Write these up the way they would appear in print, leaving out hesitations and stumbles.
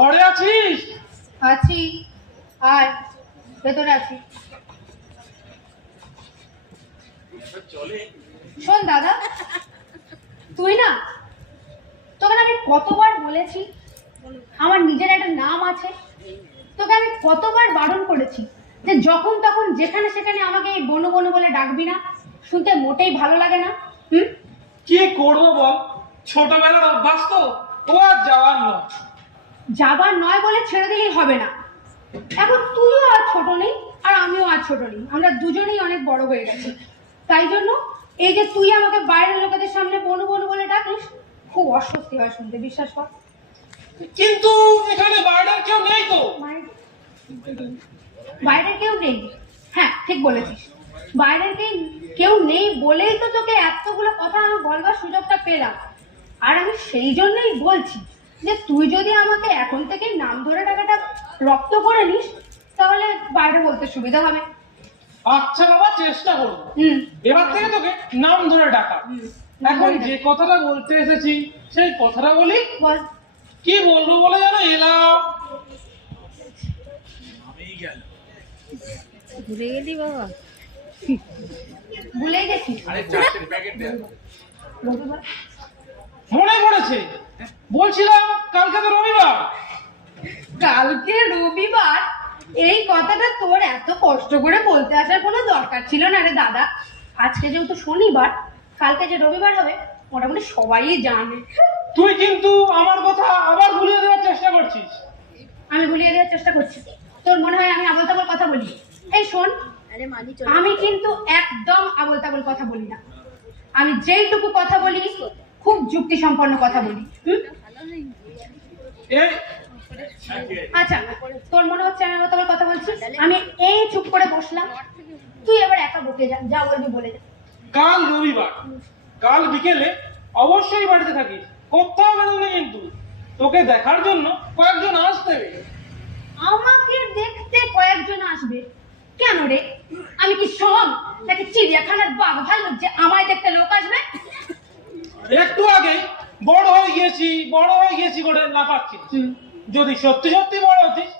ঘরে আছিস? আছি, আয় ভেতরে আছি। শোন দাদা, তুই না, তোকে আমি কতবার বলেছি আমার নিজের একটা নাম আছে। তোকে আমি কতবার বারণ করেছি যে যখন তখন যেখানে সেখানে আমাকে এই বনু বনু বলে ডাকবি না, শুনতে মোটেই ভালো লাগে না। কি করবো বল, ছোটবেলার অভ্যাস তো, ও আর যাওয়ার নয়। যাবার নয় বলে ছেড়ে দিলেই হবে না। এখন তুইও আর ছোট নেই আর আমিও আর ছোট নেই, আমরা দুজনেই অনেক বড় হয়ে গেছি। তাই জন্য এই যে তুই আমাকে বাইরের লোকেদের সামনে বনু বনু বলে ডাকিস, খুব অস্বস্তি হয় শুনতে, বিশ্বাস কর। কিন্তু এখানে বাইরের কেউ নেই তো। বাইরের কেউ নেই, হ্যাঁ ঠিক বলেছিস, বাইরের কেউ নেই বলেই তো তোকে এতগুলো কথা আমি বলবার সুযোগটা পেলাম। আর আমি সেই জন্যই বলছি যে তুই যদি আমাকে এখন থেকে নাম ধরে ডাকাটা রপ্ত করে নিস, তাহলে বাইরে বলতে সুবিধা হবে। আচ্ছা বাবা, চেষ্টা করবো এবার থেকে তোকে নাম ধরে ডাকা। এখন যে কথাটা বলতে এসেছি সেই কথাটা বলি। বল। কি বলবো বলে যেন এলাম। ভুলে গেলি বাবা? ভুলেই গেছি। মনে পড়েছে, বলছিলাম কালকে তো রবিবার। কালকে রবিবার? এই কথাটা তোর এত কষ্ট করে বলতে আসার কোনো দরকার ছিল না রে দাদা। আজকে যেহেতু শনিবার, কালকে যে রবিবার হবে মোটামুটি সবাই জানে। তুই কিন্তু আমার কথা আবার ভুলিয়ে দেওয়ার চেষ্টা করছিস। আমি ভুলিয়ে দেওয়ার চেষ্টা করছি? তোর মনে হয় আমি আবল তাবল কথা বলি? এই শোন, আমি কিন্তু একদম আবল তাবল কথা বলি না। আমি যেইটুকু কথা বলি খুব যুক্তি সম্পন্ন কথা বলি। আচ্ছা, তোর মনে হচ্ছে আমি আবল তাবল কথা বলছি? আমি এই চুপ করে বসলাম, তুই এবার একা বকে যা, যা বলবি বলে যা। কাল রবিবার, কাল বিকেলে অবশ্যই বাড়িতে থাকিস, কোথাও বেরোবে কিন্তু। তোকে দেখার জন্য কয়েকজন আসতে। আমাকে দেখতে কয়েকজন আসবে? কেন রে, আমি কি সব নাকি চিড়িয়াখানার বাঘ ভাল্লুক যে আমায় দেখতে লোক আসবে? একটু আগে বড় হয়ে গেছি করে না পাচ্ছিস। যদি সত্যি সত্যি বড় হতিস,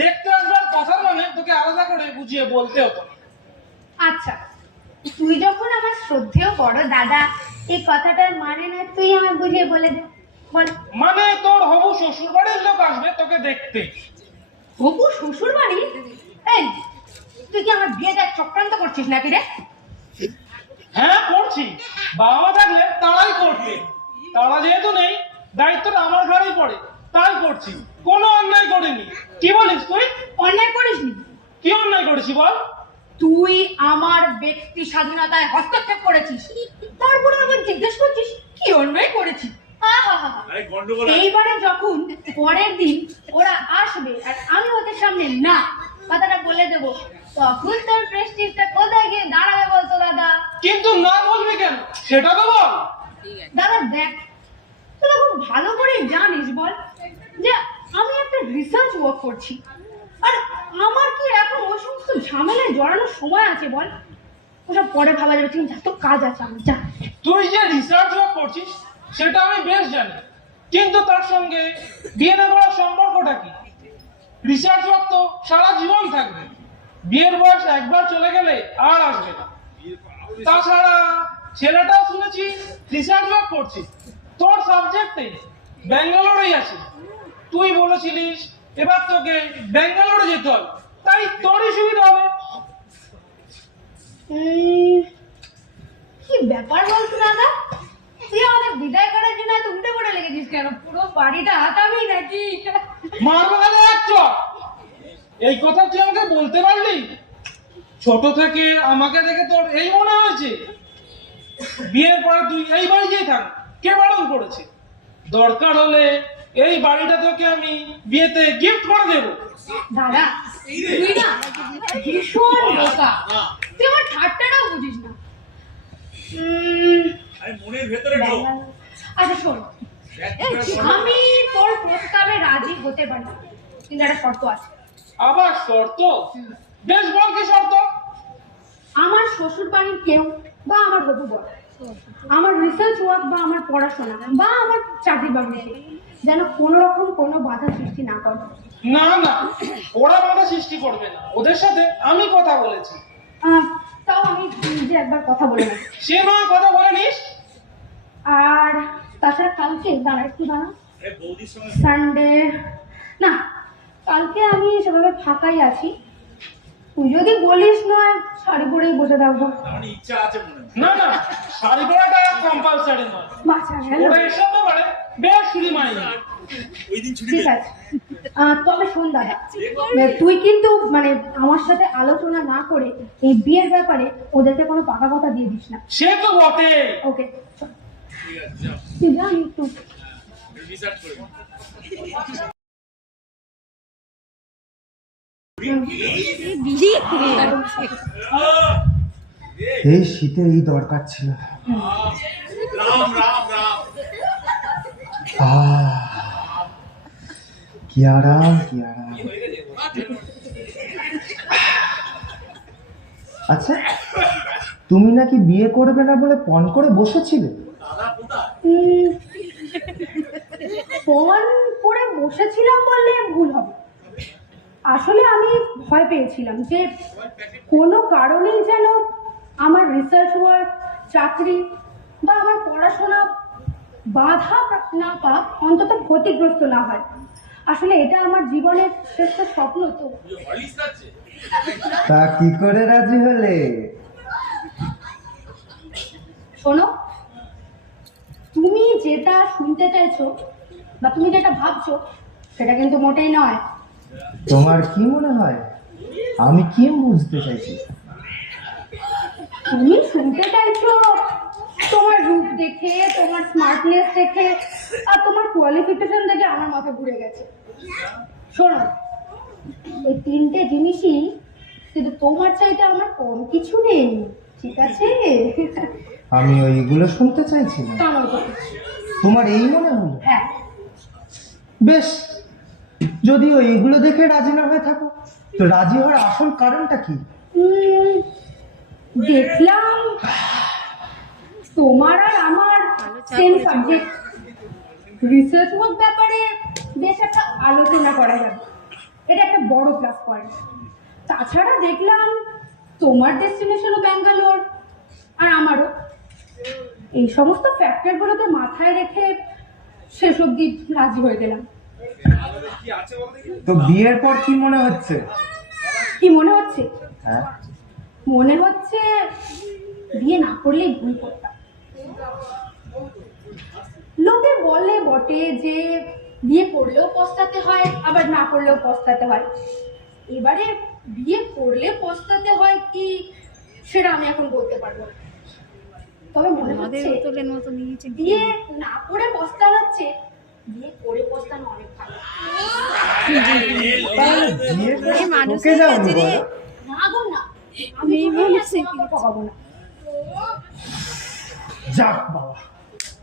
দেখতে আসবার কথার মানে তোকে আলাদা করে বুঝিয়ে বলতে হতো। আচ্ছা, তুই যখন আমার শ্রদ্ধেয় বড় দাদা, এই কথাটার মানে না তুই আমায় বুঝিয়ে বলে দে, বল। মানে তোর হবু শ্বশুর বাড়ির লোক আসবে তোকে দেখতে। হবু শ্বশুর বাড়ি? এই, তুই কি আমার বিয়েটা চক্রান্ত করছিস নাকি রে? হ্যাঁ করছি, বাবা থাকলে তারাই করতে। তারা যেহেতু নেই, দায়িত্বটা আমার ঘাড়েই পড়ে, তাই করছি। কোনো অন্যায় করিনি। কি বলিস তুই? অন্যায় করিসনি? কি অন্যায় করেছি বল? তুই আমার ব্যক্তি স্বাধীনতায় হস্তক্ষেপ করেছিস, তারপরে আবার জিজ্ঞেস করছিস কি অন্যায় করেছি? এইবারে যখন পরের দিন ওরা আসবে আর আমি ওদের সামনে না কথাটা বলে দেবো, তখন তোর প্রেস্টিজটা কোথায় গিয়ে দাঁড়াবে বলতো দাদা? কিন্তু না বলবি কেন সেটা তো বল। দাদা দেখ, তুই খুব ভালো করে জানিস বল যে আমি একটা রিসার্চ ওয়ার্ক করছি, আর আমার কি এখন ওই সমস্ত ঝামেলায় জড়ানোর সময় আছে বল? ওসব পরে ভাবা যাবে, কিন্তু এত কাজ আছে আমার, যা। তুই যে রিসার্চ ওয়ার্ক করছিস সেটা আমি বেশ জানি, কিন্তু তার সঙ্গে বিয়ে করার সম্পর্কটা কি? রিসার্চ ওয়ার্ক তো সারা জীবন থাকবে, বিয়ের বয়স একবার চলে গেলে আর আসবে না। তাছাড়া ছেলেটাও শুনেছি রিসার্চ ওয়ার্ক করছিস, তোর সাবজেক্টে ব্যাঙ্গালোরেই আছে। তুই বলেছিলিস এবার তোকে ব্যাঙ্গালোরে যেতে হবে, তাই তোরই সুবিধা হবে। কি ব্যাপার বলতো দাদা, তুই আমাদের বিদায় করার জন্য এত উল্টে পড়ে লেগেছিস কেন? পুরো বাড়িটা হাতাবি নাকি? মারবো গেলে এক চড়। এই কথা তুই আমাকে বলতে পারলি? ছোট থেকে আমাকে দেখে তোর এই মনে হয়েছে বিয়ের পরে তুই এই বাড়িতেই থাক? কে বারণ করেছে? দরকার হলে এই বাড়িটা তোকে আমি বিয়েতে গিফট করে দেবো। দাদা তুই না ভীষণ বোকা, তুই আমার ঠাট্টাটাও বুঝিস না। আচ্ছা শোন, আমি তোর প্রস্তাবে রাজি হতে পারি, কিন্তু একটা শর্ত আছে। আবার শর্ত? বেশ বল কি শর্ত? আমার শ্বশুর বাড়ির কেউ বা আমার হবু বর আমার রিসার্চ ওয়ার্ক বা আমার পড়াশোনা বা আমার চাকরি বাকরিতে যেন কোনো রকম কোনো বাধা সৃষ্টি না করে। না না, ওরা বাধা সৃষ্টি করবে না, ওদের সাথে আমি কথা বলেছি। তাও আমি নিজে একবার কথা বলে নেব। সে নয়, কথা বলে নিস। আর তাছাড়া কালকে একটু দাঁড়া, সানডে না, কালকে আমি সেভাবে ফাঁকাই আছি। তুই যদি বলিস নয় শাড়ি পরেই বসে থাকবো। না না, শাড়ি পরাটা কম্পালসারি নয়, ওরা এসব ব্যাপারে বেশ শুনি মাইনি। ঠিক আছে, তবে শোন দাদা, তুই কিন্তু মানে আমার সাথে আলোচনা না করে এই বিয়ের ব্যাপারে ওদেরকে কোনো পাকা কথা দিয়ে দিস না। সে তো বটে। ওকে, আমি একটু এই শীতে এই দরকার ছিল। কি আরাম, কি আরাম। আচ্ছা, তুমি নাকি বিয়ে করবে না বলে পণ করে বসেছিলে? ফোন করে বসেছিলাম বললে ভুল হবে। আসলে আমি ভয় পেয়েছিলাম যে কোনো কারণেই যেন আমার রিসার্চ ওয়ার্ক, চাকরি বা আমার পড়াশোনা বাধা না পাক, অন্তত ক্ষতিগ্রস্ত না হয়। আসলে এটা আমার জীবনের শ্রেষ্ঠ স্বপ্ন। তো তা কি করে রাজি হলে? শোনো, তুমি যেটা শুনতে চাইছো বা তুমি যেটা ভাবছো সেটা কিন্তু মোটেই নয়। তোমার কি মনে হয় আমি কি বুঝতে চাইছি? তুমি শুনতে চাইছো তোমার রূপ দেখে, তোমার স্মার্টনেস দেখে আর তোমার কোয়ালিফিকেশন দেখে আমার মাথা ঘুরে গেছে। শোনো, এই তিনটে জিনিসই কিন্তু তোমার চাইতে আমার কম কিছু নেই, ঠিক আছে? আমি ওইগুলো শুনতে চাইছি না। তা নয় তো। তোমার এই মনে হলো? হ্যাঁ। বেশ, যদি ওইগুলো দেখে রাজি না হয়ে থাকো তো রাজি হওয়ার আসল কারণটা কি? দেখলাম তোমার আর আমার সেম সাবজেক্ট, রিসার্চ ওয়ার্ক ব্যাপারে বেশ একটা আলোচনা করা যাবে, এটা একটা বড় প্লাস পয়েন্ট। তাছাড়া দেখলাম তোমার ডেস্টিনেশনও ব্যাঙ্গালোর আর আমারও। এই সমস্ত ফ্যাক্টরগুলোকে মাথায় রেখে শেষ অবধি রাজি হয়ে গেলাম। তো বিয়ের পর কি মনে হচ্ছে? কি মনে হচ্ছে? হ্যাঁ, মনে হচ্ছে বিয়ে না করলেই ভুল করতাম। লোকে বলে বটে যে বিয়ে করলেও পস্তাতে হয়, আবার না করলেও পস্তাতে হয়। এবারে বিয়ে করলে পস্তাতে হয় কি সেটা আমি এখন বলতে পারবো না। তবে মনে হচ্ছে বিয়ে না করে পস্তানো হচ্ছে বিয়ে করে পস্তানো অনেক ভালো। ওকে যাওনি বলো? না গো না, আমি ঠকাবো না। যাক বাবা,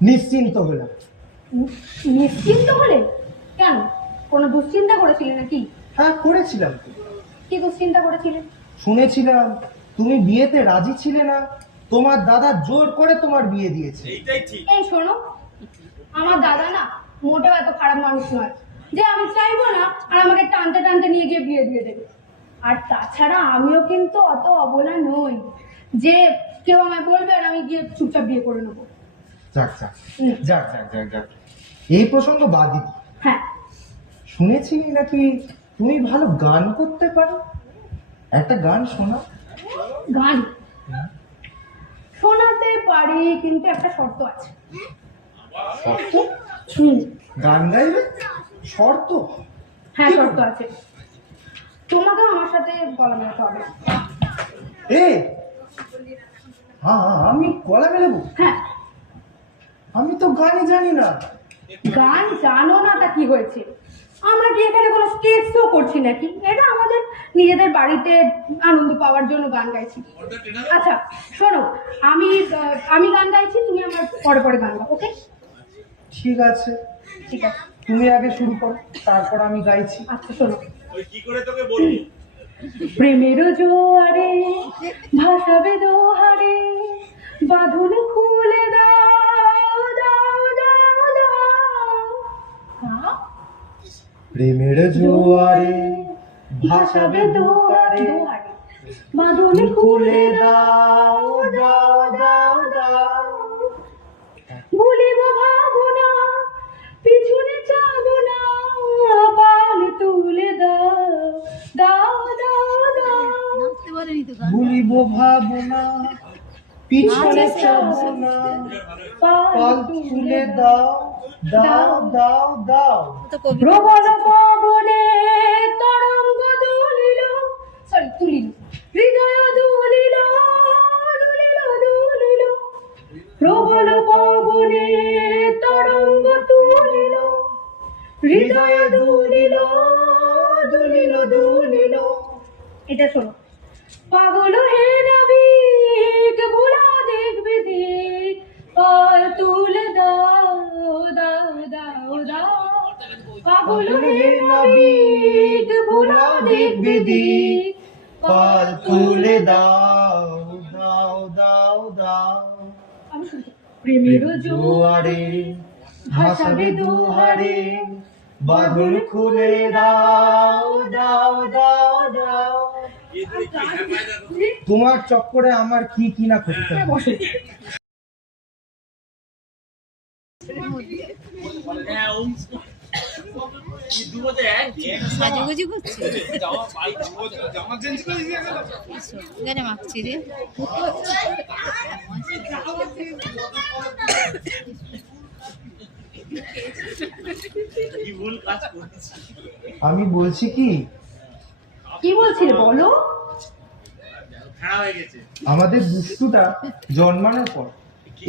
নিশ্চিন্ত হলাম। নিশ্চিন্ত হলে কেন? কোনো দুশ্চিন্তা করেছিলে নাকি? হ্যাঁ, করেছিলাম তো। কি দুশ্চিন্তা করেছিলে? শুনেছিলাম তুমি বিয়েতে রাজি ছিলে না, তোমার দাদা জোর করে তোমার বিয়ে দিয়েছে। এই শোনো, আমার দাদা না মোটেও এত খারাপ মানুষ নয় যে আমি চাইবো না আর আমাকে টানতে টানতে নিয়ে গিয়ে বিয়ে দিয়ে দেবে। আর তাছাড়া আমিও কিন্তু অত অবলা নই যে কেউ আমায় বলবে আর আমি গিয়ে চুপচাপ বিয়ে করে নেবো। যাক যাক যাক যাক যাক যাক, এই প্রসঙ্গ বাদই দিই। হ্যাঁ, শুনেছি নাকি তুমি ভালো গান করতে পারো, একটা গান শোনা। গান শোনাতে পারি, কিন্তু একটা শর্ত আছে। শর্ত? গান গাইবে? শর্ত? হ্যাঁ, শর্ত আছে। তোমাকে আমার সাথে গলা মেলাতে হবে। হ্যাঁ, আমি গলা মেলাবো? হ্যাঁ। আমি তো গানই জানি না। গান জানো না তা কি হয়েছে? আমরা কি এখানে কোনো স্টেজ শো করছি নাকি? এটা আমাদের নিজেদের বাড়িতে আনন্দ পাওয়ার জন্য গান গাইছি। আচ্ছা শোনো, আমি গান গাইছি, তুমি আমার পরে পরে গান গাও, ওকে? ঠিক আছে, ঠিক আছে, তুমি আগে শুরু করো, তারপর আমি গাইছি। আচ্ছা শোনো। কি করে তোকে বলবো? প্রেমের জোয়ারে ভাসাবে দোহারে বাঁধন খুলে দাও দাও দাও দাও। হ্যাঁ? প্রেমের জোয়ারে ভাসাবে দুয়ারে, বাঁধন খুলে দাও দাও দাও দাও। ভুলিব ভাবনা পিছনে যাব না, পাল তুলে দাও দাও দাও দাও। ভুলিব ভাবনা পিছনে যাব না, পাল তুলে দাও দাও দাও দাও। প্রবল পবনে তরঙ্গ দুলিল, তুলিল, হৃদয় দুলিল দুলিল দুলিল। প্রবল পবনে তরঙ্গ তুলিল, হৃদয় দুলিল দুলিল দুলিল। এটা শোনো। পাগল হে নাবিক ভোলা দেখবে দিক, পাল তুলে দাও দাও দাও দাও। পাগল হে নাবিক ভোলা দেখবে দিক, পাল তুলে দাও দাও দাও দাও। আমি শুনছি। প্রেমের জোয়ারে ভাসাবে দুহারে, বাঁধন খুলে দাও দাও দাও দাও। তোমার চক্করে আমার কি কি না ক্ষতি হয়। বসো। সাজুগুজু করছি গানে মাখছি রে। আমি বলছি কি, কি বলছিলে বলো? আমাদের দুষ্টুটা জন্মানোর পর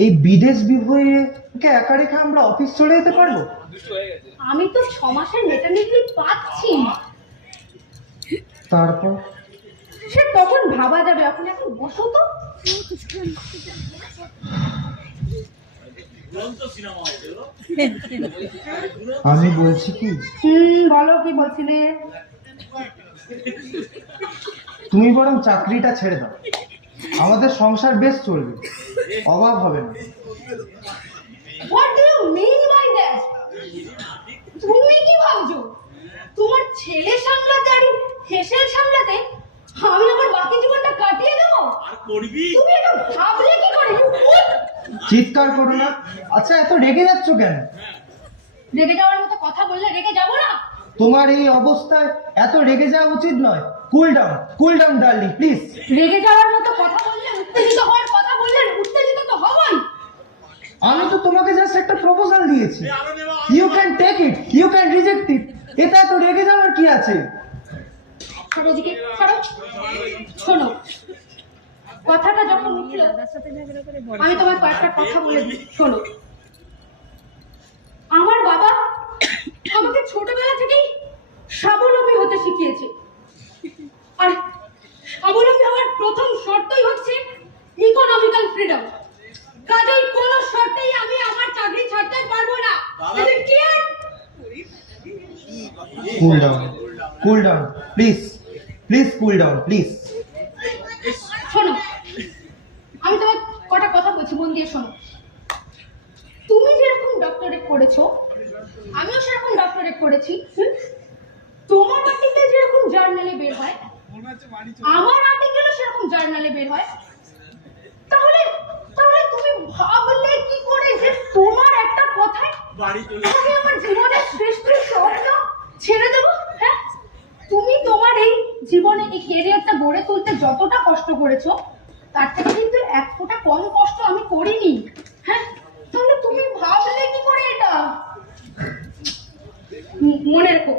এই বিদেশ বিভয়ে ওকে একা রেখে আমরা অফিস চলে যেতে পারবো? আমি তো 6 মাসের মেটারনিটি পাচ্ছি। তারপর সে তখন ভাবা যাবে। এখন একটু বসো তো। আমি বলছি কি, বলো কি বলছিলে? তুমি বরং চাকরিটা ছেড়ে দাও, আমাদের সংসার বেশ চলবে, অভাব হবে না। What do you mean by that? তুমি কি ভাবছো তোমার ছেলে সামলাতে আর হেসেল সামলাতে আমি আমার বাকি জীবনটা কাটিয়ে দেবো? তুমি এটা ভাবলে কি করে? চিৎকার করো না। আচ্ছা, এত রেগে যাচ্ছ কেন? রেগে যাওয়ার মতো কথা বললে রেগে যাবো না? তোমার এই অবস্থায় এত রেগে যাওয়া উচিত নয়। Cool down darling, please. রেগে যাওয়ার মতো কথা বললে, উত্তেজিত হওয়ার কথা বললে উত্তেজিত তো হবই। আমি তো তোমাকে জাস্ট একটা প্রপোজাল দিয়েছি। You can take it, you can reject it. এটা এত রেগে যাওয়ার কি আছে? সরো দিকে, সরো। শোনো, কথাটা যখন উঠলো আমি তোমার কয়েকটা কথা বলে দিই, শোনো। আমার বাবা আমাকে ছোটবেলা থেকেই স্বাবলম্বী হতে শিখিয়েছে, আর স্বাবলম্বী হওয়ার প্রথম শর্তই হচ্ছে ইকোনমিক্যাল ফ্রিডম। কাজেই কোনো শর্তেই আমি আমার চাকরি ছাড়তে পারবো না। Cool down please, cool down please. শোনো, আমি তোমার কটা কথা বলছি, মন দিয়ে শোনো। তুমি যেরকম ডক্টরেট করেছো আমিও সেরকম ডক্টরেট করেছি। তোমার আর্টিকেল যেরকম জার্নালে বের হয় আমার আর্টিকেলও সেরকম জার্নালে বের হয়। তাহলে তাহলে তুমি ভাবলে কি করে যে তোমার একটা কথায় আমি আমার জীবনের শ্রেষ্ঠ স্বপ্ন ছেড়ে দেবো? হ্যাঁ, তুমি তোমার এই জীবনে এই ক্যারিয়ারটা গড়ে তুলতে যতটা কষ্ট করেছো তার থেকে কিন্তু 1 ফোঁটা কম কষ্ট আমি করিনি। হ্যাঁ, তাহলে তুমি ভাবলে কি করে এটা? মনে রেখো,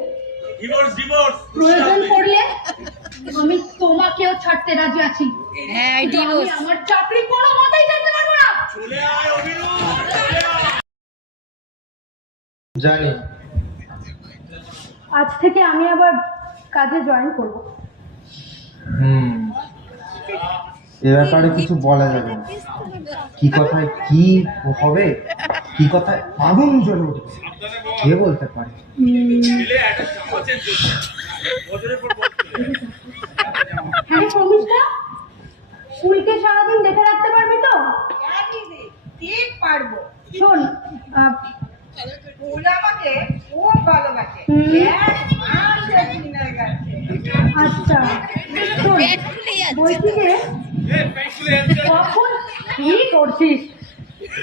প্রয়োজন পড়লে আমি তোমাকেও ছাড়তে রাজি আছি। হ্যাঁ, কিন্তু আমি আমার চাকরি কোনো মতেই ছাড়তে পারবো না। জানি। আজ থেকে আমি আবার কাজে জয়েন করব। এ ব্যাপারে কিছু বলা যাবে না। কি কথায় কি হবে, কি কথায় আগুন জ্বলে উঠবে, কে বলতে পারে? হ্যাঁ, শর্মিষ্ঠা, ফুলকে সারাদিন দেখে রাখতে পারবি তো? ঠিক পারবো। শোন, ফুল আমাকে খুব ভালোবাসে। এক মাস একদিন হয়ে গেছে। আচ্ছা শোন, পেট ফুলে যাচ্ছে বলছি তো। যে কখন কি করছিস?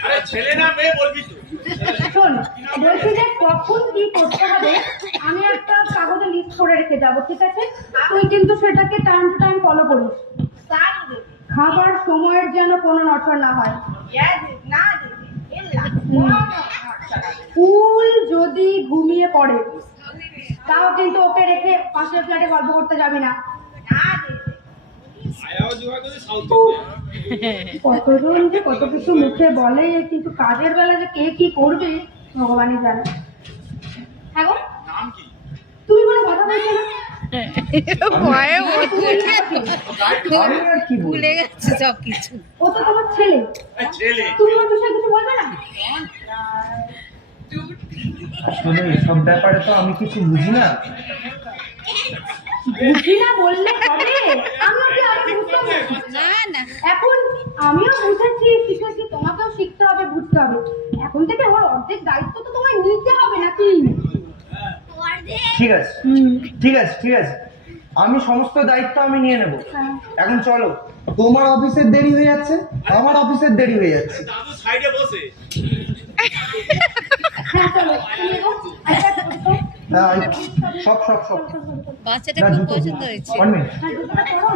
আরে ছেলে না মেয়ে বলবি তো। শোন, বলছি যে কখন কি করতে হবে আমি একটা কাগজে লিস্ট করে রেখে যাবো, ঠিক আছে? তুই কিন্তু সেটাকে টাইম টু টাইম ফলো করিস। তার দিদি, খাবার সময়ের যেন কোনো নড়চড় না হয়। না দিদি, এলা ফুল যদি ঘুমিয়ে পড়ে তাও কিন্তু ওকে রেখে পাশের ফ্ল্যাটে গল্প করতে যাবি না। কতজন যে কত কিছু মুখে বলে, কিন্তু কাজের বেলা যে কে কি করবে ভগবানই জানে। হ্যাঁ গো, নাম কি? তুমি কোনো কথা বলছো না? ভয়ে বলছে আমি আর কি বলবো? ভুলে গেছে সব কিছু। ও তো তোমার ছেলে, এই ছেলে তুমি ওর বিষয়ে কিছু বলবে না? আসলে এসব ব্যাপারে তো আমি কিছু বুঝি না। বুঝি না বললে হবে? আমিও কি আরো বুঝতে হবে? না না, এখন আমিও বুঝেছি, শিখেছি, তোমাকেও শিখতে হবে, বুঝতে হবে। এখন থেকে ওর অর্ধেক দায়িত্ব তো তোমায় নিতে হবে নাকি? ঠিক আছে ঠিক আছে ঠিক আছে, আমি সমস্ত দায়িত্ব আমি নিয়ে নেব। হ্যাঁ। এখন চলো, তোমার অফিসের দেরি হয়ে যাচ্ছে, আমার অফিসের দেরি হয়ে যাচ্ছে। দাদু সাইডে বসে। হ্যাঁ চলো, তুমি গো। আচ্ছা, করো। হ্যাঁ, সব সব সব বাচ্চাটা না, খুব জুতো, পছন্দ হয়েছে। one minute। হ্যাঁ, জুতোটা পরো।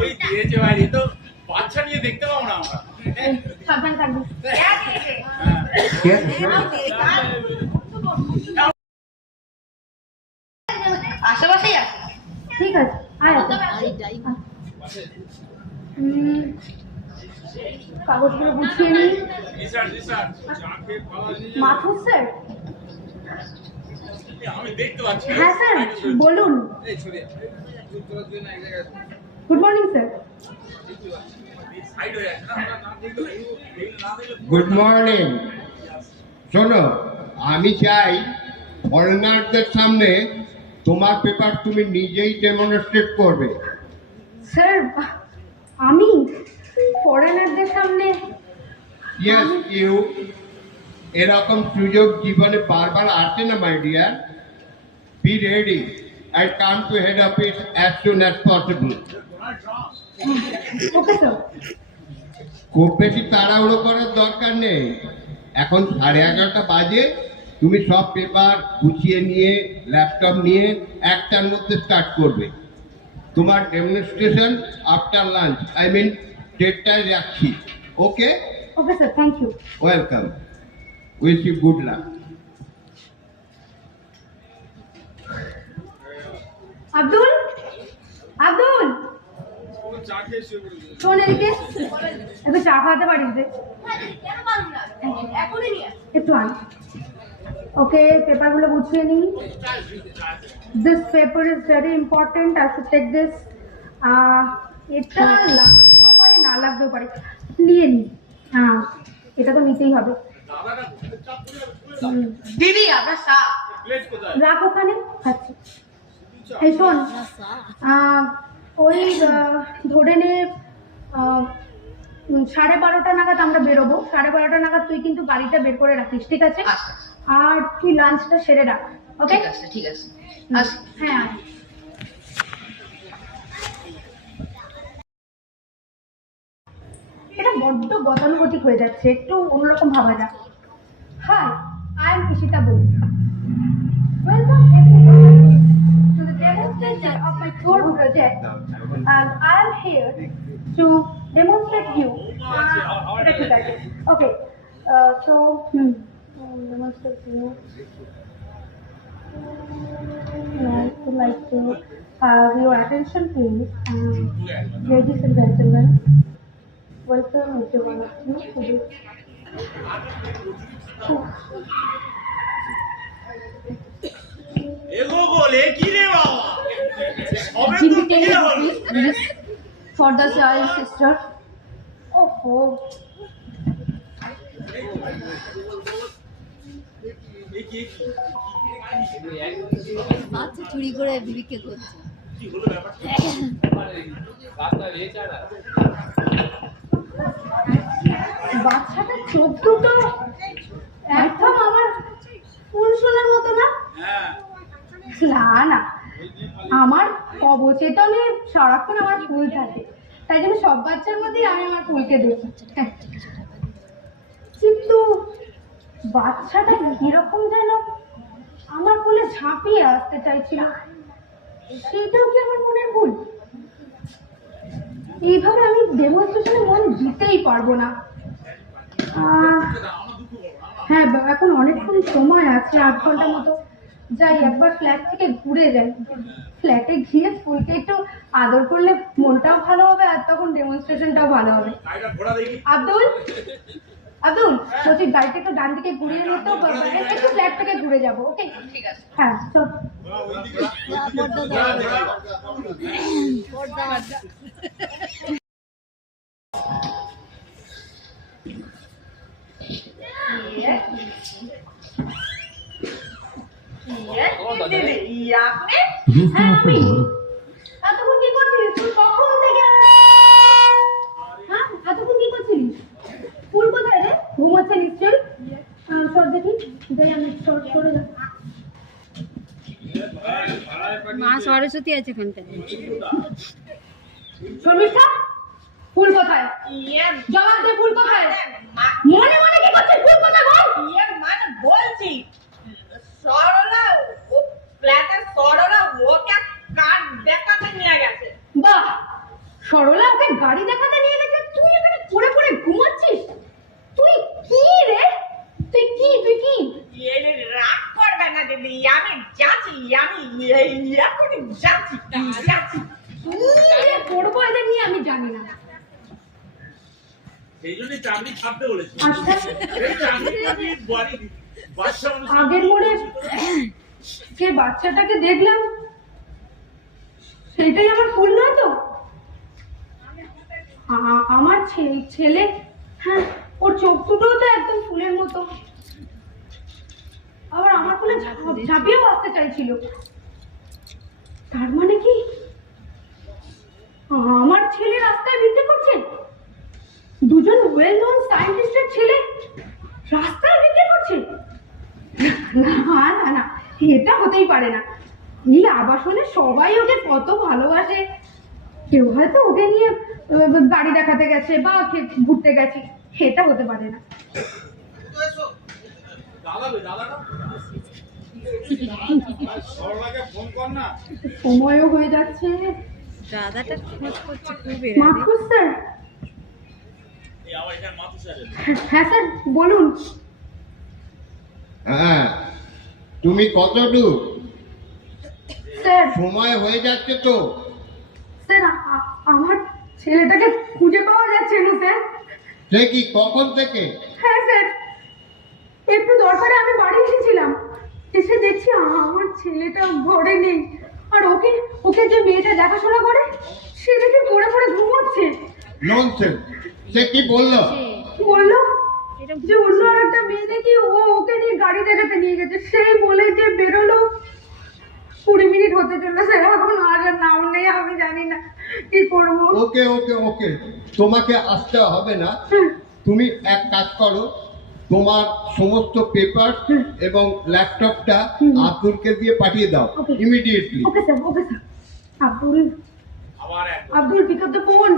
ওই দিয়েছে ভাই, এ তো বাচ্চা নিয়ে দেখতে পাবো না আমরা। সাবধানে থাকবে। ঠিক আছে? আশেপাশেই আছে। ঠিক আছে, আয় আসো। কাগজগুলো গুছিয়ে নিই। রিসার্চ রিসার্চ চাকে পাওয়াজি। মাথুর স্যার? আমি দেখতে পাচ্ছি। হ্যাঁ স্যার, বলুন। এই ছড়ে গুড মর্নিং স্যার। সাইড হয়ে আছে না, না দেখলে না দেখলে গুড মর্নিং। শোনো, আমি চাই ফরেনারদের সামনে তোমার পেপার তুমি নিজেই ডেমনস্ট্রেট করবে। স্যার, আমি ফরেনারদের সামনে? Yes you. এরকম সুযোগ জীবনে বারবার আসে না my dear. Be ready and come to head office as soon as possible. Okay sir. খুব বেশি তাড়াহুড়ো করার দরকার নেই। এখন 11:30 বাজে। তুমি সব পেপার গুছিয়ে নিয়ে ল্যাপটপ নিয়ে 1টার মধ্যে স্টার্ট করবে। তোমার demonstration after lunch, I mean 1:30টায় রাখছি। Okay, okay sir, thank you. Welcome. Wish you good luck. Abdul, Abdul, চা খেয়ে শুয়ে পড়েছে। শোন এদিকে, একটু চা খাওয়াতে পারিস রে? একটু আন। ওকে, পেপারগুলো গুছিয়ে নিই। This paper is very important, I should take this. এটা লাগতেও পারে, না লাগতেও পারে, নিয়ে নিই। হ্যাঁ, এটা তো নিতেই হবে। দিদি আপনার চা। প্লেট কোথায়? রাখ ওখানে, খাচ্ছি। এই শোন, ওই ধরে নে 12:30 নাগাদ আমরা বেরোবো। 12:30 নাগাদ তুই কিন্তু গাড়িটা বের করে রাখিস, ঠিক আছে? আচ্ছা আর তুই লাঞ্চটা সেরে রাখ, ওকে? ঠিক আছে ঠিক আছে। আসি। হ্যাঁ আয়। এটা বড্ড গতানুগতিক হয়ে যাচ্ছে, একটু অন্যরকম ভাবা যাক। Hi, I am Ishita Bose. Welcome everyone to the demonstration of my tour project, and I am here to demonstrate you. এটা ঠিক আছে। Okay, so demonstrate you. I would like to have your attention, please. Ladies and gentlemen, welcome everyone of you to this. এগো বলে কি রে বাবা? হবে তো কি হলো? For the child sister. Oh. এই কি বাচ্চা চুরি করে বিক্রি করছে। কি হলো ব্যাপারটা? বাচ্চাটার চোখ দুটো একদম আমার ফুল সোনার মতো না? না না, আমার অবচেতনে সারাক্ষণ আমার ফুল থাকে, তাই জন্য সব বাচ্চার মধ্যেই আমি আমার ফুলকে দেখি। কিন্তু বাচ্চাটা কিরকম যেন আমার কোলে ঝাঁপিয়ে আসতে চাইছিল, সেটাও কি আমার মনের ভুল? এইভাবে আমি ডেমনস্ট্রেশনে মন দিতেই পারবো না। হ্যাঁ, এখন অনেকক্ষণ সময় আছে, 8 ঘন্টা মতো। যাই একবার ফ্ল্যাট থেকে ঘুরে যাই, ফ্ল্যাটে গিয়ে ফুলকে একটু আদর করলে মনটাও ভালো হবে আর তখন ডেমনস্ট্রেশনটাও ভালো হবে। আব্দুল, আব্দুল বলছি গাড়িটা একটু ডান দিকে ঘুরিয়ে নিতে, একটু ফ্ল্যাট থেকে ঘুরে যাবো। ওকে, ঠিক আছে। হ্যাঁ চল। দিদি আপনি হ্যাঁ আমি। এতক্ষণ কি করছিলিস তুই? কখন থেকে হ্যাঁ এতক্ষণ কি করছিলিস? ফুল কোথায় রে? ঘুমাচ্ছে নিশ্চয়ই। সর দেখি, যাই আমি সরে যা। মা সরস্বতী আছে এখানটায়। শর্মিষ্ঠা, ফুল কোথায়? জবাব দে, ফুল কোথায়? মনে মনে কি করছিস? ফুল কোথায় বল? মানে বলছি সরলা ও ফ্ল্যাটের সরলা ওকে কার দেখাতে নিয়ে গেছে। বাহ, সরলা ওকে গাড়ি দেখাতে নিয়ে গেছে, তুই এখানে পড়ে পড়ে ঘুমাচ্ছিস? তুই কি রে? তুই কি? রাগ করবে না দিদি, আমি যাচ্ছি, আমি এখনই যাচ্ছি। করবো এদের নিয়ে আমি জানি না। সেই জন্যই চাকরি ছাড়তে বলেছি। আচ্ছা, এই চাকরি বাচ্চা মানুষ আগের মোড়ে যে বাচ্চাটাকে দেখলাম সেটাই আমার ফুল নয় তো? আমার ছেলে, হ্যাঁ, ওর চোখ দুটোও তো একদম ফুলের মতো, আবার আমার ফুলে ঝাঁপিয়েও আসতে চাইছিল। তার মানে কি আমার ছেলে রাস্তায় ভিড়তে করছে? দুজন ওয়েল নোন সায়েন্টিস্টের ছেলে রাস্তায় ভিড়তে করছে? না না না, এটা হতেই পারে না। এই আবাসনে সবাই ওকে কত ভালোবাসে, কেউ হয়তো ওকে নিয়ে গাড়ি দেখাতে গেছে বা ঘুরতে গেছে, এটা হতে পারে না। সময়ও হয়ে যাচ্ছে। দাদাটা খোঁজ করছে খুবই। মাথুর স্যার? এই আবার এটা মাথা স্যার। হ্যাঁ স্যার বলুন। হ্যাঁ, তুমি কতটুক? স্যার, সময় হয়ে যাচ্ছে তো। স্যার আমার ছেলেটাকে খুঁজে পাওয়া যাচ্ছে না স্যার। সে কি কখন থেকে? হ্যাঁ স্যার, একটু দরকারে আমি বাড়ি এসেছিলাম, এসে দেখছি আমার ছেলেটা ঘরে নেই, আর ওকে যে মেয়েটা দেখাশোনা করে সে দেখে পড়ে পড়ে ঘুমোচ্ছে। ননসেন্স! সে কি বললো? বললো যে অন্য আর একটা মেয়ে দেখি ওকে নিয়ে গাড়ি দেখাতে নিয়ে গেছে, সেই বলে যে বেরোলো। 20 মিনিট হতে চললো স্যার, এখন আর নাম নেই, আমি জানি না কি করবো। ওকে ওকে ওকে, তোমাকে আসতে হবে না। তুমি এক কাজ করো, তোমার সমস্ত পেপার এবং ল্যাপটপটা আব্দুলকে দিয়ে পাঠিয়ে দাও immediately. Okay sir, okay sir. আবার এক Abdul pick up the phone.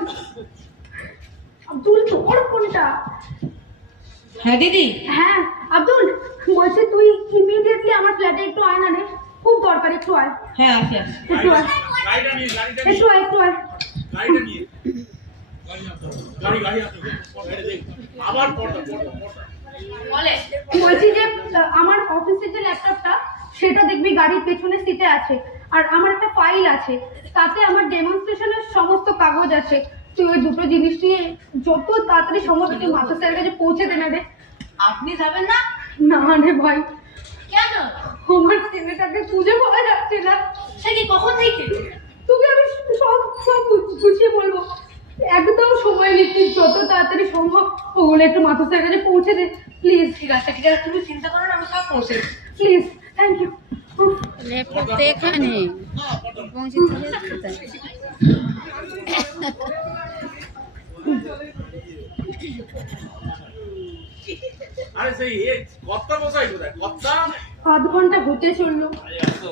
Abdul তোর ফোনটা। হ্যাঁ দিদি। হ্যাঁ আব্দুল, বলছে তুই ইমিডিয়েটলি আমার ফ্ল্যাটে একটু আয় না রে, খুব দরকার, একটু আয়। হ্যাঁ আসি। একটু আয়, গাড়িটা নিয়ে গাড়িটা একটু আয়, একটু আয়। গাড়িটা নিয়ে গাড়ি আসতে আবার পড়া বলে বলছি যে আমার অফিসের যে ল্যাপটপটা সেটা দেখবি গাড়ির পেছনের সিটে আছে, আর আমার একটা ফাইল আছে, তাতে আমার ডেমনস্ট্রেশনের সমস্ত কাগজ আছে। তুই ওই দুটো জিনিস নিয়ে যত তাড়াতাড়ি সম্ভব তুই মাথা স্যারের কাছে পৌঁছে দেনা রে। আপনি যাবেন না? না রে ভাই, কেন? আমার ছেলেটাকে খুঁজে পাওয়া যাচ্ছে না। সে কি কখন থেকে? তোকে আমি সব সব গুছিয়ে বলবো, একদম সময় নিচ্ছিস, যত তাড়াতাড়ি সম্ভব ওগুলো একটু মাথা স্যারের কাছে পৌঁছে দে প্লিজ। ঠিক আছে তুমি চিন্তা করো না, আমি সব পৌঁছে দেব। Please, thank you. ল্যাপটপ তো এখানে পৌঁছে দিয়ে কোথায়? আরে সেই কর্তা মশাই কোথায়? কর্তা? আধ ঘন্টা হতে চললো, আরে আসো।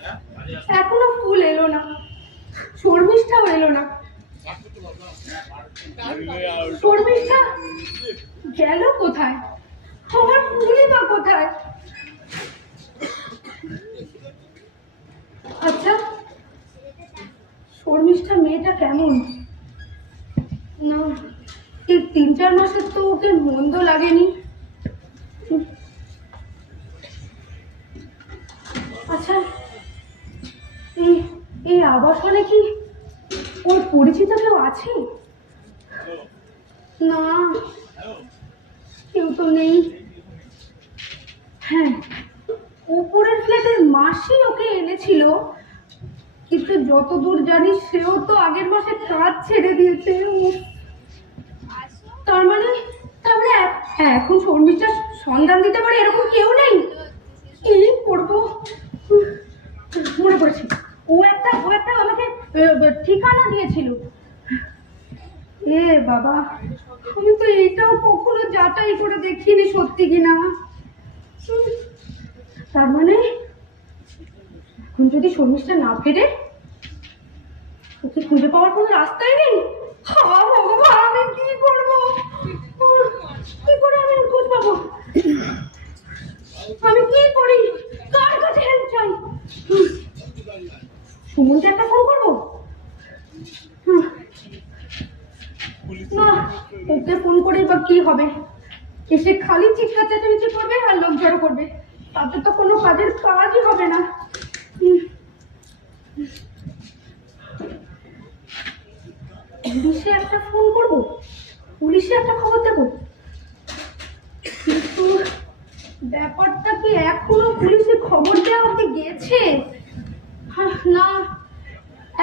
হ্যাঁ? আরে আসো। এখনো ফুল এলো না, শর্মিষ্ঠাও এলো না। শর্মিষ্ঠা গেল কোথায়? আমার ফুলই বা কোথায়? আচ্ছা, শর্মিষ্ঠা মেয়েটা কেমন? না, এই 3-4 মাসের তো ওকে মন্দ লাগেনি। আচ্ছা, এই আবাসনে কি ওর পরিচিত কেউ আছে? না, কেউ তো নেই। হ্যাঁ, উপরের ফ্ল্যাটের মাসি ওকে এনেছিল, কিন্তু যতদূর জানি সেও তো আগের মাসে কাজ ছেড়ে দিয়েছে। তার মানে হ্যাঁ, এখন শর্মিষ্ঠার সন্ধান দিতে পারে এরকম কেউ নেই। কি করবো? মনে পড়েছে, ও একটা আমাকে ঠিকানা দিয়েছিল। এ বাবা, আমি তো এইটাও কখনো যাচাই করে দেখিনি সত্যি কিনা। তার মানে এখন যদি শর্মিষ্ঠা না ফেরে, ওকে খুঁজে পাওয়ার কোনো রাস্তাই নেই। হ্যাঁ ভগবান, আমি কি করবো? কি করে আমি ওর খোঁজ পাবো? আমি কি করি? কার কাছে হেল্প চাই? সুমনকে একটা ফোন করবো? না, ওকে ফোন করে বা কি হবে? এসে খালি চিৎকার চেঁচামেচি করবে আর লোক জড়ো করবে, তাতে তো কোনো কাজই হবে না। পুলিশে একটা ফোন করবো, পুলিশে একটা খবর দেবো, কিন্তু ব্যাপারটা কি এখনো পুলিশে খবর দেওয়া অব্দি গেছে? না,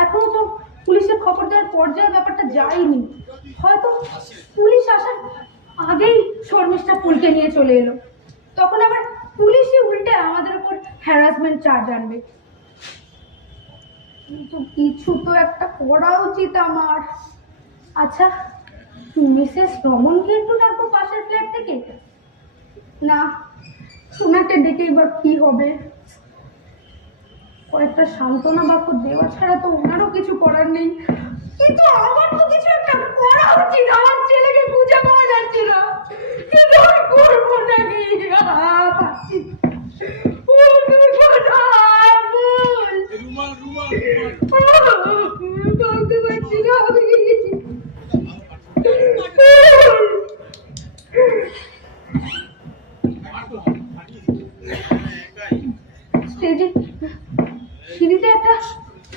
এখনো তো পুলিশে খবর দেওয়ার পর্যায়ে ব্যাপারটা যায়নি। হয়তো পুলিশ আসার আগেই শর্মিষ্ঠা ফুলকে নিয়ে চলে এলো, তখন আবার পুলিশই উল্টে আমাদের উপর হ্যারাসমেন্ট চার্জ আনবে। কিন্তু কিছু তো একটা করা উচিত আমার। আচ্ছা, মিসেস রমনকে একটু ডাকবো পাশের ফ্ল্যাট থেকে? না, ওনাকে ডেকেই বা কি হবে? কয়েকটা সান্ত্বনা বাক্য দেওয়া ছাড়া তো ওনারও কিছু করার নেই। কিন্তু আমার তো কিছু একটা করা উচিত, আমার ছেলেকে খুঁজে পাওয়া যাচ্ছে না, কিন্তু আমি করবো নাকি? পাচ্ছি বলতে পারছি না। স্টেজে সিঁড়িতে একটা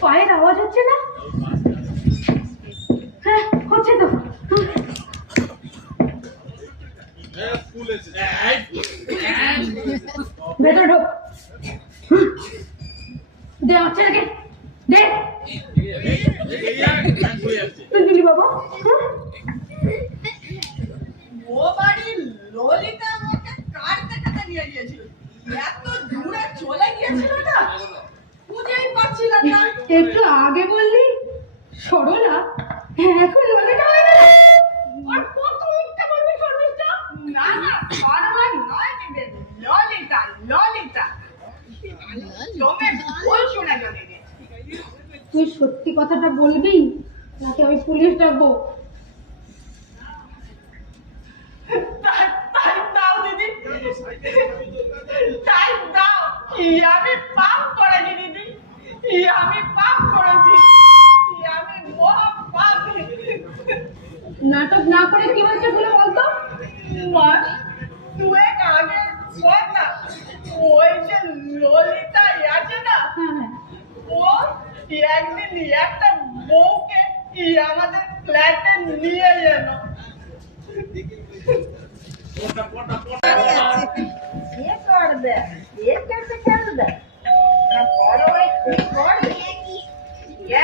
পায়ের আওয়াজ হচ্ছে না? হ্যাঁ, হচ্ছে তো। ভেতরে ঢোক, দে আমার ছেলেকে, দে। দিলি বাবা? ও বাড়ির ললিতা আমাকে কার দেখাতে নিয়ে গিয়েছিল, এত দূরে চলে গিয়েছিল না, খুঁজেই পাচ্ছিলাম না। একটু আগে বললি সরলা, এখন ললিতা হয়ে গেল। আর কত মিথ্যা বলবি শর্মিষ্ঠা? না না, সরলা নয় দিদি, ললিতা ললিতা। তুমি ভুল শুনে চলে গেছি। তুই সত্যি কথাটা বলবি নাকি আমি পুলিশ ডাকবো? তাই দাও দিদি, তাই দাও। আমি পাপ করেছি দিদি, আমি পাপ করেছি, আমি মহা পাপী। নাটক না করে কি হয়েছে বলে বলতো? মা, তুই আগে কথা, ওই যে ললিতা আছে না, হ্যাঁ, ও একদিন একটা বউকে আমাদের ফ্ল্যাটে নিয়ে এলো। ये कर दे, ये कैसे कर दे? বড় ভাই কি করবে?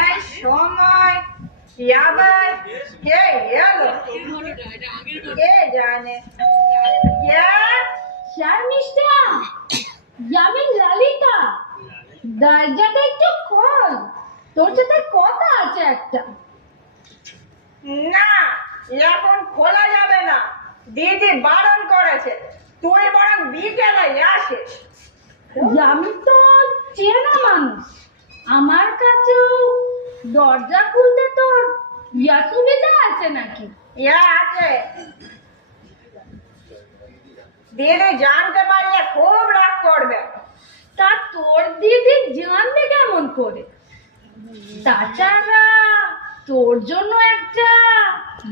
এই সময় আবার কে এলো? কে জানে? শর্মিষ্ঠা, আমি ললিতা, দরজাটা একটু খোল, তোর সাথে কথা আছে একটা। না, এখন খোলা যাবে না, দিদি বারণ করেছে। তুই বরং বিকেলে আসিস। আমি তো চেনা মানুষ, আমার কাছেও দরজা খুলতে তোর সুবিধা আছে নাকি? আছে। দিদি জানতে পারলে খুব রাগ করবে। তা তোর দিদি জানবে কেমন করে? তাছাড়া তোর জন্য একটা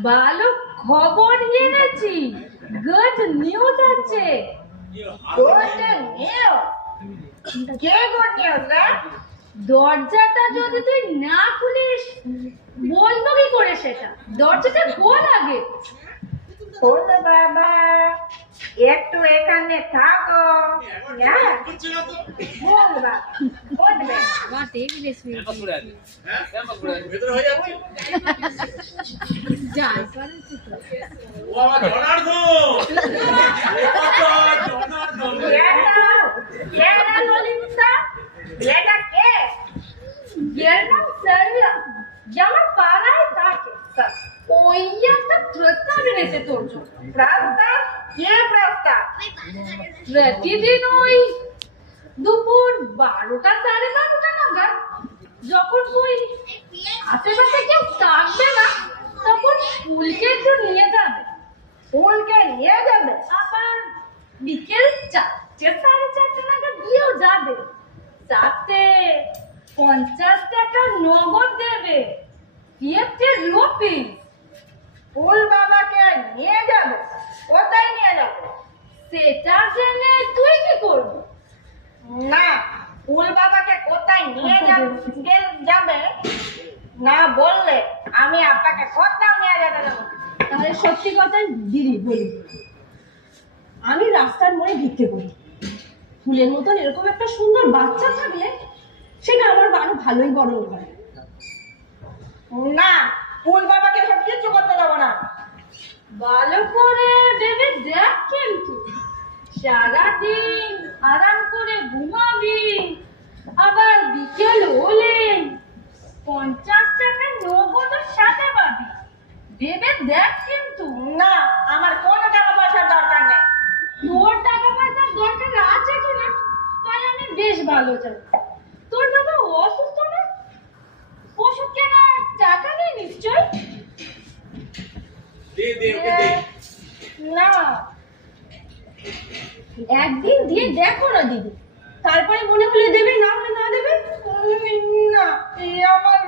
ভালো খবর এনেছি, গুড নিউজ আছে। Good news? কে গুড নিউজ রে? দরজাটা যদি তুই না খুলিস বলবো কি করে সেটা? দরজাটা খোল আগে। বলতে বাবা একটু এখানে থাকো। হ্যাঁ বলবা বলবে। আমার টেবিলে শুয়ে ভেতরে হয়ে যাচ্ছে যাই করেছি তো। ও আমার জনার্দন ললিতা এটা কে? এর নাম সারিয়া, যেমন পাড়ায় থাকে। ওই একটা প্রস্তাব এনেছে তোর জন্য। প্রস্তাব? কে প্রস্তাব? প্রতিদিন ওই দুপুর 12টা 12:30 নাগাদ যখন তুই আশেপাশে কেউ থাকবে না তখন ফুলকে একটু নিয়ে যাবে। ফুলকে নিয়ে যাবে? আবার বিকেল 4টে 4:30 নাগাদ দিয়েও যাবে। সাথে 50 টাকা নগদ দেবে। ফুল বাবাকে নিয়ে যাবে? কোথায় নিয়ে যাবে? সেটা জেনে তুই কি করবি? না, ফুল বাবাকে কোথায় নিয়ে যাবে না বললে আমি আপনাকে কোথাও নিয়ে যেতে দেবো না। তাহলে সত্যি কথাই দিদি বলি, আমি রাস্তার মোড়ে ভিক্ষে করি। ফুলের মতন এরকম একটা সুন্দর বাচ্চা থাকলে সেটা আমার আরো ভালোই বড় হয়। না, ফুল বাবাকে সব কিছু করতে দেবো না। ভালো করে ভেবে দেখ, কিন্তু সারাদিন আরাম করে ঘুমাবি, আবার বিকেল হলে 50 টাকা নগদ সাথে পাবি। ভেবে দেখ কিন্তু। না, আমার কোনো টাকা পয়সার দরকার নেই। তোর টাকা পয়সার দরকার আছে কিনা তাই আমি বেশ ভালো জানি। তোর বাবা অসুস্থ না? ওষুধ কেনার টাকা নেই নিশ্চয়? দে দে ওকে দে না, একদিন দিয়ে দেখো না দিদি, তারপরে মনে হলে দেবে, না হলে না দেবে। না, আমার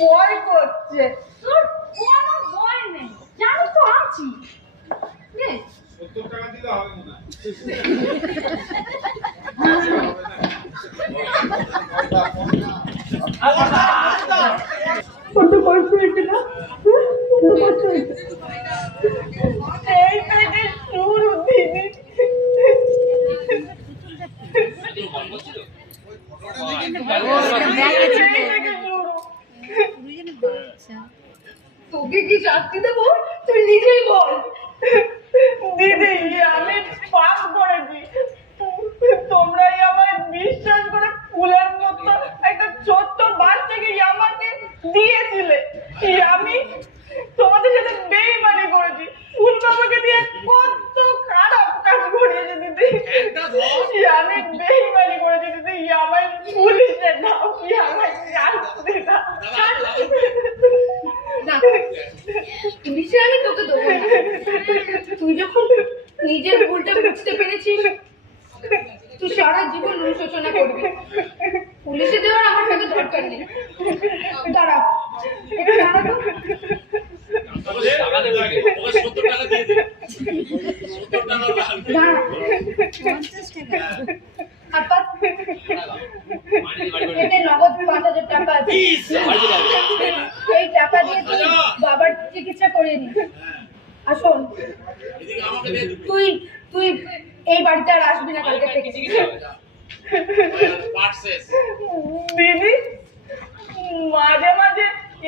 ভয় করছে। তোর কোনো ভয় নেই, জানো তো আছি। নে। 70 টাকা দিলে হবে মনে হয়। কত কষ্ট হয়েছে না? কত কষ্ট হয়েছে। এই থেকে শুরু দিদি। তোকে কি শাস্তি দেবো তুই নিজেই বল। দিদি, আমি পাপ করেছি। তোমরাই আমায় বিশ্বাস করে ফুলের মতো একটা ছোট্ট বাচ্চাকে আমাকে দিয়েছিলে। আমি তোমাদের সাথে বেইমানি করেছি। ফুল বাবাকে দিয়ে কত খারাপ কাজ করেছি দিদি। আমি বেইমানি করেছি দিদি। আমায় পুলিশে দাও, আমায় শাস্তি দাও। পুলিশে আমি তোকে দেবো না। তুই যখন নিজের ভুলটা বুঝতে পেরেছিস তুই সারা জীবন অনুশোচনা করবি। পুলিশে দেওয়ার আমার সাথে দরকার নেই। দাঁড়া, একটু দাঁড়া তো। টাকা দেবে ওকে 70 টাকা দিয়ে দে 70 টাকা দাঁড়া, 50 টাকা। হাত এতে নগদ 5,000 টাকা আছে। এই টাকা দিয়ে তুই বাবার চিকিৎসা করিয়ে নি। আসুন, এদিকে আমাকে দে তুই তুই এই বাড়িতে আর আসবি না কালকে থেকে। পার্ট শেষ দিদি, মাঝে মাঝে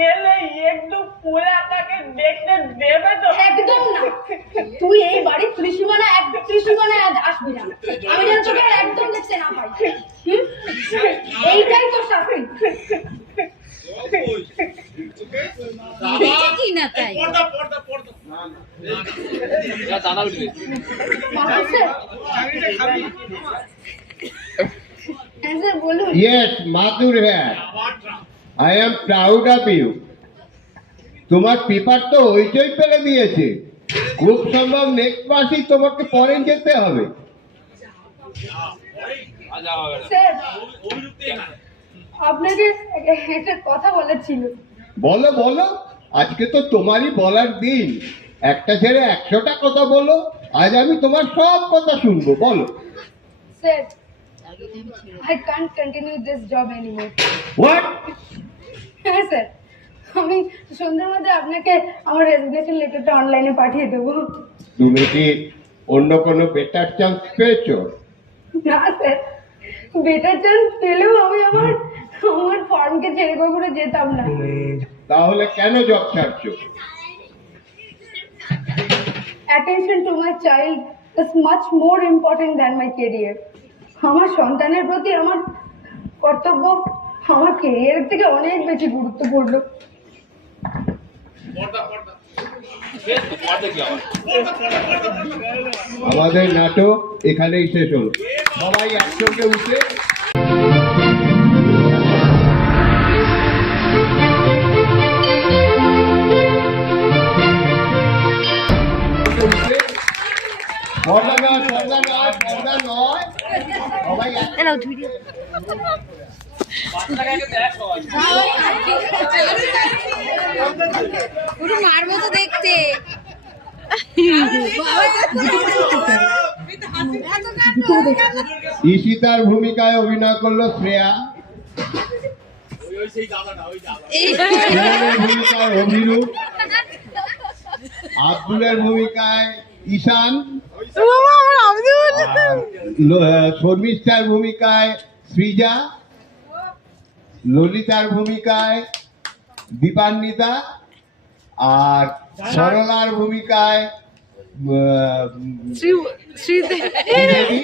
এলে একটু ফুলাটাকে দেখতে দেবে তো? একদম না, তুই এই বাড়ির ত্রিসীমানা আসবি না। আমি যেন তোকে আর একদম দেখতে না পাই। হুম? এইটাই তোর শাস্তি। দাদা কি না তাই? পর্দা পর্দা পর্দা না না টাকা উঠবে। মাধুর স্যার, হ্যাঁ স্যার বলুন। ইয়েস মাথুর হ্যাঁ, I am proud of you. তোমার পেপার তো হইচই ফেলে দিয়েছে, খুব সম্ভব নেক্সট মাসেই তোমাকে ফরেন যেতে হবে। আর যাওয়া হবে না। স্যার অভিযুক্ত এখানে। আপনাকে একটা কথা বলার ছিল। বলো বলো, আজকে তো তোমারই বলার দিন। একটা ছেড়ে 100টা কথা বলো, আজ আমি তোমার সব কথা শুনবো, বলো। Sir, I can't continue this job anymore. What? হ্যাঁ স্যার, আমি সন্ধ্যার মধ্যে আপনাকে আমার রেজিগনেশন লেটারটা অনলাইনে পাঠিয়ে দেবো। তুমি কি অন্য কোনো বেটার চান্স পেয়েছো? না স্যার, বেটার চান্স পেলেও আমি আমার ফর্মকে ছেড়ে কখনো যেতাম না। তাহলে কেন job ছাড়ছো? Attention to my child is much more important than my career. আমার সন্তানের প্রতি আমার কর্তব্য আমার কেরিয়ারের থেকে অনেক বেশি গুরুত্বপূর্ণ। বেশ তো, পর্দা কি আবার? আমাদের নাটক এখানেই শেষ হলো। সবাই একসঙ্গে উঠে পর্দা নয়, পর্দা নয়, পর্দা নয়, সবাই বাচ্চাটাকে আগে দেখ সবাই। পুরো মারবো তো দেখতে। ঈশিতার ভূমিকায় অভিনয় করলো শ্রেয়া, ওই সেই দাদাটা, ওই দাদা। শ্রেয়ার ভূমিকায় অভিরূপ, আব্দুলের ভূমিকায় ঈশান, শর্মিষ্ঠার ভূমিকায় সৃজা, ললিতার ভূমিকায় দীপান্বিতা, আর সরলার ভূমিকায় শ্রীদেবী।